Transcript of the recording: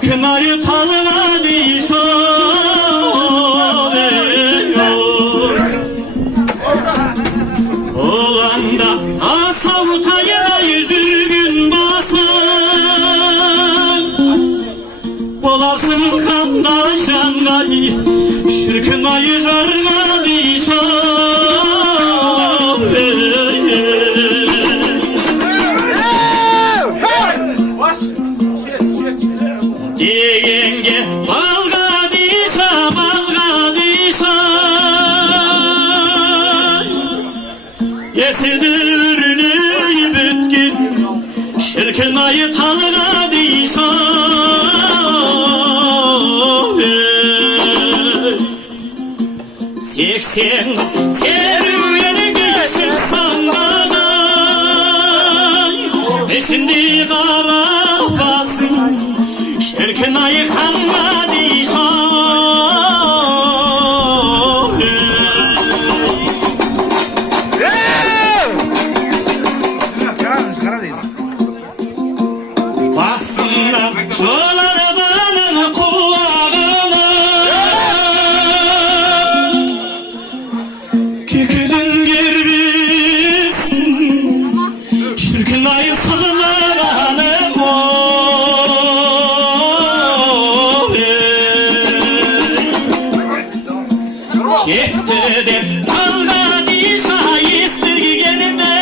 Kınayı tanımadıysa olanda asavutayı da yüzürgün basar bolarsın kandan şangay şirkınayı jarmadıysa Diyenge balgadıysa yesildir ürünü bütkin şirkınayı talgadıysa seksen serüveni geçsin sangaday eşindi kara basın şirkınayı kanmadıysa basınlar şol arabanın kulağına kekilin girbisin şirkınayı sanılarına Gitti de dalgadıysa istirgi gelin de